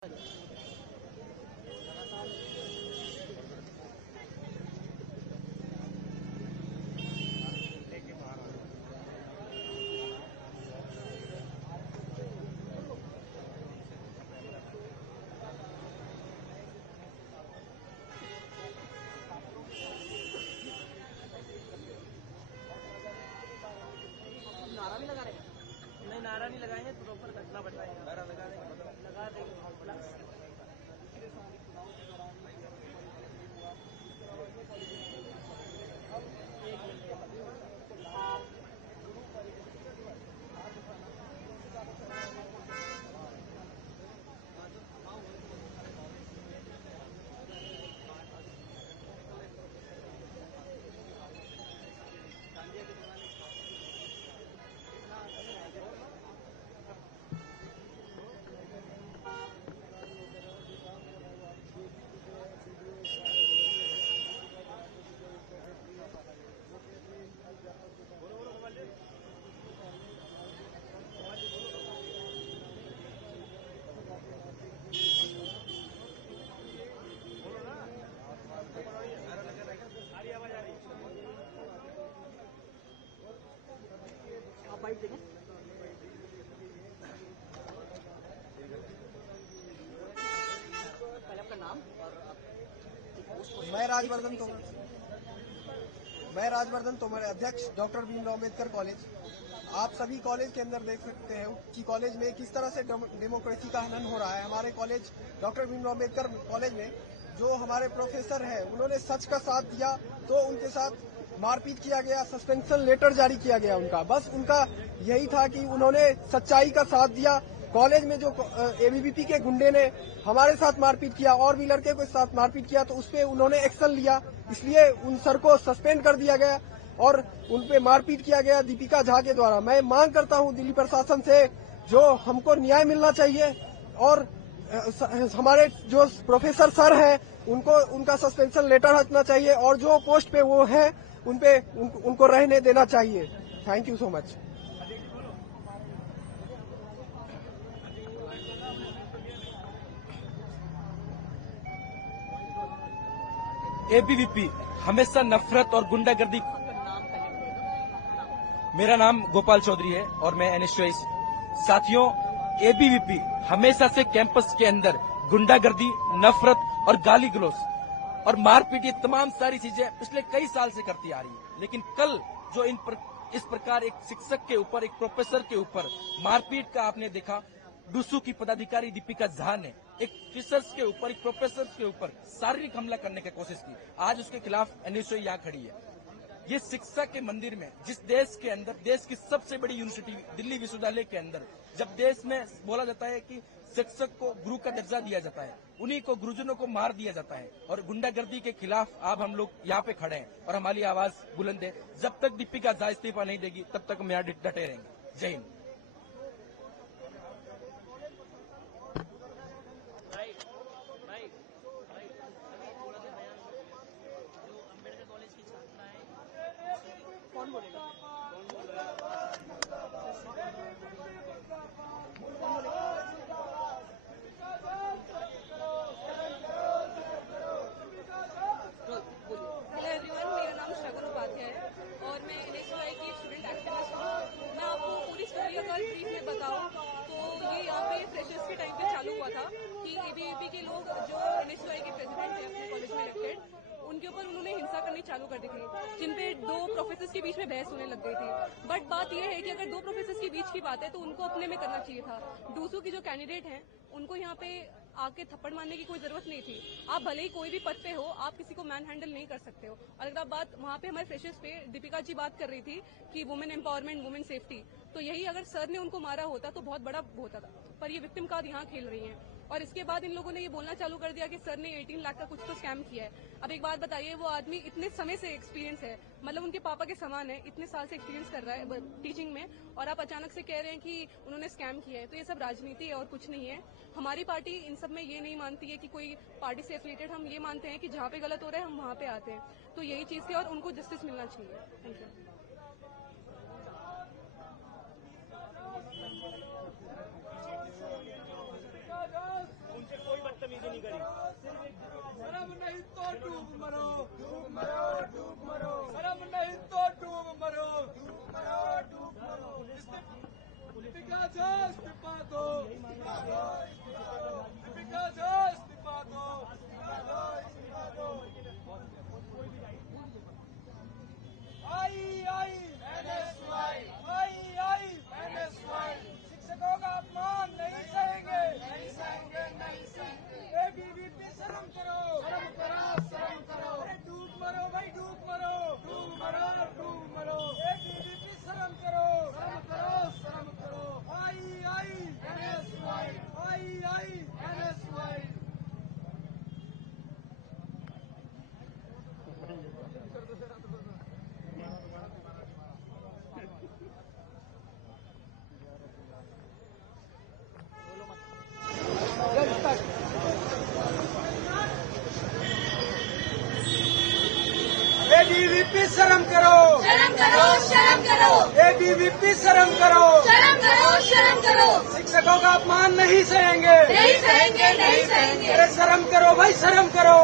नारा भी लगा रहे हैं? नहीं, नारा नहीं लगाएंगे, प्रॉपर घटना बताएंगे। नारा लगा देंगे, लगा देंगे। बाइट देंगे। पहले आपका नाम और मैं राजवर्धन तोमर, अध्यक्ष डॉक्टर भीमराव अम्बेडकर कॉलेज। आप सभी कॉलेज के अंदर देख सकते हैं कि कॉलेज में किस तरह से डेमोक्रेसी का हनन हो रहा है। हमारे college doctor Bhimrao Ambedkar college में जो हमारे प्रोफेसर हैं उन्होंने सच का साथ दिया तो उनके साथ मारपीट किया गया, सस्पेंशन लेटर जारी किया गया उनका। बस उनका यही था कि उन्होंने सच्चाई का साथ दिया। कॉलेज में जो एबीवीपी के गुंडे ने हमारे साथ मारपीट किया और भी लड़के के साथ मारपीट किया तो उस पर उन्होंने एक्शन लिया, इसलिए उन सर को सस्पेंड कर दिया गया और उन पे मारपीट किया गया दीपिका झा के द्वारा। मैं मांग करता हूं दिल्ली प्रशासन से, जो हमको न्याय मिलना चाहिए और हमारे जो प्रोफेसर सर हैं उनका सस्पेंशन लेटर हटना चाहिए और जो पोस्ट पे वो है उनको रहने देना चाहिए। Thank you so much. ABVP हमेशा नफरत और गुंडागर्दी। मेरा नाम गोपाल चौधरी है और मैं एनएसयूआई। साथियों, एबीवीपी हमेशा से कैंपस के अंदर गुंडागर्दी, नफरत और गाली गलौज और मारपीट, ये तमाम सारी चीजें पिछले कई साल से करती आ रही है। लेकिन कल जो इस प्रकार एक शिक्षक के ऊपर, एक प्रोफेसर के ऊपर मारपीट का आपने देखा, डूसू की पदाधिकारी दीपिका झा ने एक टीचर्स के ऊपर, एक प्रोफेसर के ऊपर शारीरिक हमला करने की कोशिश की। आज उसके खिलाफ एनएसयूआई यहाँ खड़ी है। ये शिक्षा के मंदिर में, जिस देश के अंदर, देश की सबसे बड़ी यूनिवर्सिटी दिल्ली विश्वविद्यालय के अंदर, जब देश में बोला जाता है कि शिक्षक को गुरु का दर्जा दिया जाता है, उन्हीं को, गुरुजनों को मार दिया जाता है। और गुंडागर्दी के खिलाफ आज हम लोग यहाँ पे खड़े हैं और हमारी आवाज बुलंद है। जब तक दीपिका झा इस्तीफा नहीं देगी तब तक हम यहाँ डटे रहेंगे। जय हिंद। कौन बोलेगा? हेलो एवरीवन, मेरा नाम श्रवण उपाध्याय है और मैं एनएसयूआई की एक स्टूडेंट एक्टिविस्ट हूँ। मैं आपको पूरी स्टोरी अगर ब्रीफ में बताऊँ तो ये यहाँ पे फ्रेशर्स के टाइम पे चालू हुआ था कि एबीवीपी के लोग जो एनएसयूआई के प्रेसिडेंट थे अपने कॉलेज में इलेक्टेड, उनके ऊपर उन्होंने हिंसा करनी चालू कर दी थी, जिन पे दो प्रोफेसर्स के बीच में बहस होने लग गई थी। बट बात यह है कि अगर दो प्रोफेसर्स के बीच की बात है तो उनको अपने में करना चाहिए था। डूसू की जो कैंडिडेट हैं उनको यहाँ पे आके थप्पड़ मारने की कोई जरूरत नहीं थी। आप भले ही कोई भी पद पे हो, आप किसी को मैन हैंडल नहीं कर सकते हो। और अगर आप बात वहाँ पे हमारे फ्रेशर्स पे दीपिका जी बात कर रही थी कि वुमेन एम्पावरमेंट, वुमेन सेफ्टी, तो यही अगर सर ने उनको मारा होता तो बहुत बड़ा होता था। पर ये विक्टिम कार्ड यहाँ खेल रही हैं। और इसके बाद इन लोगों ने ये बोलना चालू कर दिया कि सर ने 18 लाख का कुछ तो स्कैम किया है। अब एक बात बताइए, वो आदमी इतने समय से एक्सपीरियंस है, मतलब उनके पापा के समान है, इतने साल से एक्सपीरियंस कर रहा है टीचिंग में, और आप अचानक से कह रहे हैं कि उन्होंने स्कैम किया है। तो ये सब राजनीति है और कुछ नहीं है। हमारी पार्टी इन सब में ये नहीं मानती है कि कोई पार्टी से एफिलेटेड, हम ये मानते हैं कि जहाँ पे गलत हो रहा है हम वहाँ पे आते हैं। तो यही चीज थी और उनको जस्टिस मिलना चाहिए। Thank you. शिक्षकों का अपमान नहीं सहेंगे, एबीवीपी शर्म करो, शर्म करो, डूब मरो भाई, डूब मरो, एबीवीपी शर्म करो, शर्म करो, आई NSY। एबीवीपी शर्म करो, एबीवीपी शर्म करो, शिक्षकों का अपमान नहीं सहेंगे, अरे शर्म करो भाई, शर्म करो,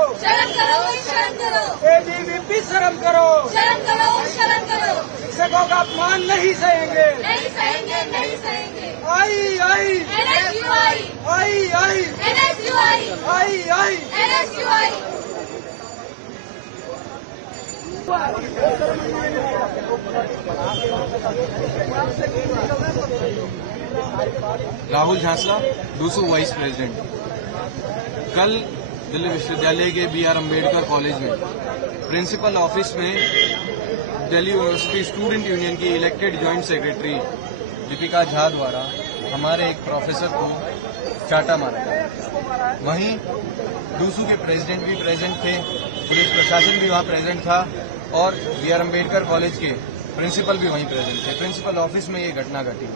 एबीवीपी शर्म करो, शिक्षकों का अपमान नहीं सहेंगे, आई राहुल झांसला, दूसू वाइस प्रेसिडेंट। कल दिल्ली विश्वविद्यालय के BR अम्बेडकर कॉलेज में प्रिंसिपल ऑफिस में दिल्ली यूनिवर्सिटी स्टूडेंट यूनियन की elected joint secretary Deepika Jha द्वारा हमारे एक प्रोफेसर को चाटा मारा गया। वहीं दूसू के प्रेसिडेंट भी प्रेजेंट थे, पुलिस प्रशासन भी वहां प्रेजेंट था और BR अम्बेडकर कॉलेज के प्रिंसिपल भी वहीं प्रेजेंट थे। प्रिंसिपल ऑफिस में ये घटना घटी।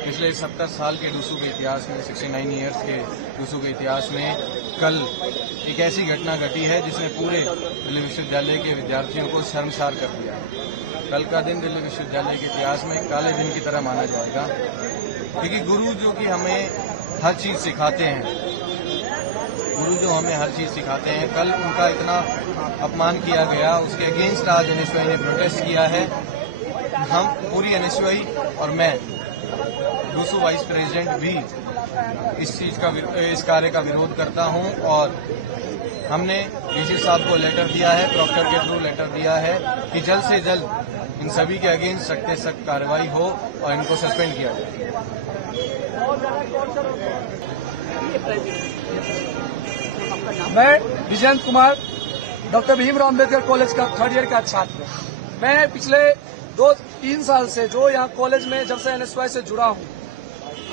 पिछले 70 साल के डूसू के इतिहास में, 69 ईयर्स के डूसू के इतिहास में कल एक ऐसी घटना घटी है जिसने पूरे दिल्ली विश्वविद्यालय के विद्यार्थियों को शर्मसार कर दिया। कल का दिन दिल्ली विश्वविद्यालय के इतिहास में काले दिन की तरह माना जाएगा, क्योंकि गुरु जो कि हमें हर चीज सिखाते हैं, कल उनका इतना अपमान किया गया, उसके अगेंस्ट आज NSY ने प्रोटेस्ट किया है। हम पूरी NSY और मैं दूसू वाइस प्रेसिडेंट भी इस कार्य का विरोध करता हूं और हमने DC साहब को लेटर दिया है, प्रॉक्टर के थ्रू लेटर दिया है कि जल्द से जल्द इन सभी के अगेंस्ट सख्त से सख्त कार्रवाई हो और इनको सस्पेंड किया जाए। मैं विजयंत कुमार, डॉक्टर भीमराव अम्बेडकर कॉलेज का 3rd ईयर का छात्र। मैं पिछले 2-3 साल से जो यहाँ कॉलेज में जब से NSY से जुड़ा हूँ,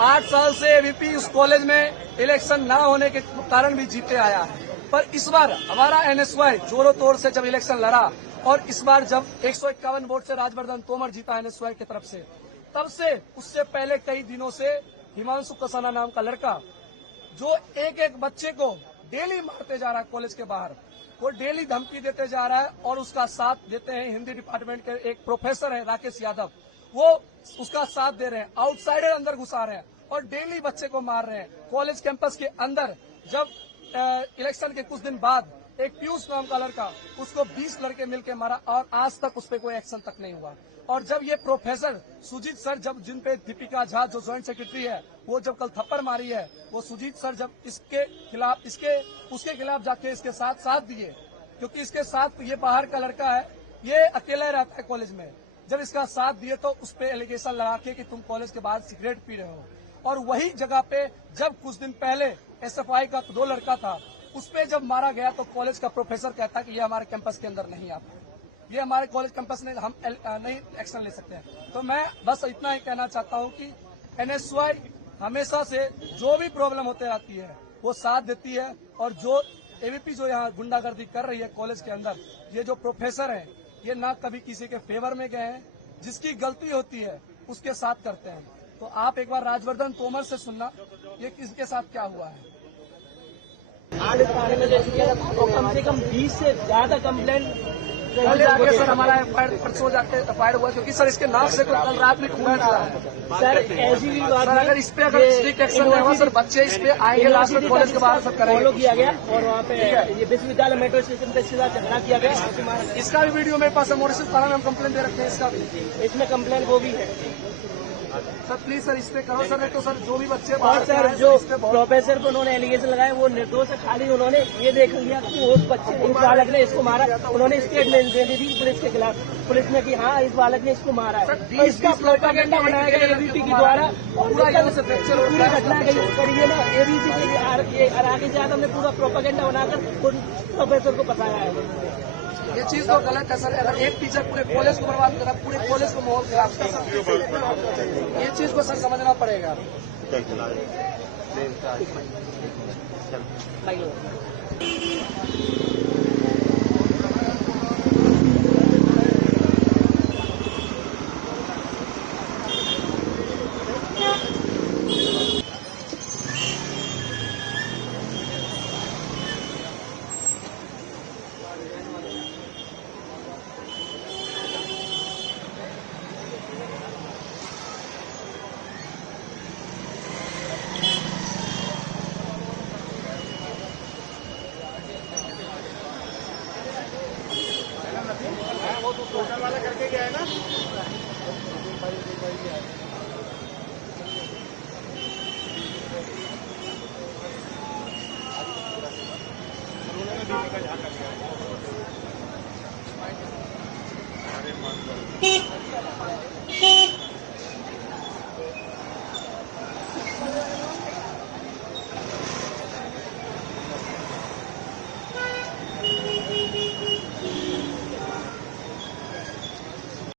8 साल से एबीवीपी उस कॉलेज में इलेक्शन ना होने के कारण भी जीते आया है। पर इस बार हमारा NSY जोरों तोड़ से जब इलेक्शन लड़ा और इस बार जब 151 वोट से राजवर्धन तोमर जीता NSY की तरफ से, तब से उससे पहले कई दिनों से हिमांशु कसाना नाम का लड़का जो एक बच्चे को डेली मारते जा रहा है कॉलेज के बाहर, वो डेली धमकी देते जा रहा है और उसका साथ देते हैं हिंदी डिपार्टमेंट के एक प्रोफेसर है राकेश यादव, वो उसका साथ दे रहे हैं। आउटसाइडर अंदर घुसा रहे हैं और डेली बच्चे को मार रहे हैं। कॉलेज कैंपस के अंदर जब इलेक्शन के कुछ दिन बाद एक पीयूष नाम का लड़का, उसको 20 लड़के मिलकर मारा और आज तक उस पर कोई एक्शन तक नहीं हुआ। और जब ये प्रोफेसर सुजीत सर, जब जिन पे दीपिका झा जो ज्वाइंट सेक्रेटरी है, वो जब कल थप्पड़ मारी है, वो सुजीत सर जब उसके खिलाफ जाके इसके साथ दिए, क्योंकि इसके साथ ये बाहर का लड़का है, ये अकेला रहता है कॉलेज में। जब इसका साथ दिए तो उस पे एलिगेशन लगा के कि तुम कॉलेज के बाहर सिगरेट पी रहे हो। और वही जगह पे जब कुछ दिन पहले SFI का 2 लड़का था, उस पे जब मारा गया तो कॉलेज का प्रोफेसर कहता कि ये हमारे कैंपस के अंदर नहीं आता, ये हमारे कॉलेज कैंपस में हम नहीं एक्शन ले सकते हैं। तो मैं बस इतना ही कहना चाहता हूं कि NSY हमेशा से जो भी प्रॉब्लम होते रहती है वो साथ देती है, और जो एबीवीपी जो यहाँ गुंडागर्दी कर रही है कॉलेज के अंदर, ये जो प्रोफेसर है ये ना कभी किसी के फेवर में गए हैं, जिसकी गलती होती है उसके साथ करते हैं। तो आप एक बार राजवर्धन तोमर से सुनना ये किसके साथ क्या हुआ है। आज थाने में देखिए तो कम से कम 20 से ज्यादा कंप्लेंट सर हमारा परसों जाके एफआईआर हुआ, क्योंकि सर इसके नाक से तो कल रात में खून निकला है। सर ऐसी भी बात है, अगर इस पे अगर स्ट्रिक्ट एक्शन नहीं हुआ सर, बच्चे इस पे आएंगे लास्ट में कॉलेज के बाहर सब करेंगे। फॉलो किया गया और वहाँ पे ये विश्वविद्यालय मेट्रो स्टेशन पे सीधा झगड़ा किया गया। इसका भी वीडियो मेरे पास है, मोरिस थाना में हम कंप्लेन दे रखे हैं, इसका भी इसमें कंप्लेन वो भी है। सर प्लीज सर इस पे करो सर, नहीं तो सर जो भी बच्चे और बाहर से सर आए, जो इस पे बहुत प्रोफेसर को उन्होंने एलिगेशन लगाए वो निर्दोष है, खाली उन्होंने ये देख लिया कि उस बच्चे इस बालक ने इसको मारा, उन्होंने स्टेटमेंट दे दी पुलिस के खिलाफ, पुलिस ने कि हाँ इस बालक ने इसको मारा है। तो इसका प्रोपेगेंडा बनाया गया एबीपी के द्वारा और पूरा यहाँ से फ्रैक्चर हो पूरी घटना गई करिए ना एबीपी के आगे से हमने पूरा प्रोपेगेंडा बनाकर उन प्रोफेसर को बताया है। ये चीज तो गलत है सर। अगर एक टीचर पूरे कॉलेज को बर्बाद करा, पूरे कॉलेज को माहौल खराब कर, ये चीज को सर समझना पड़ेगा। भाई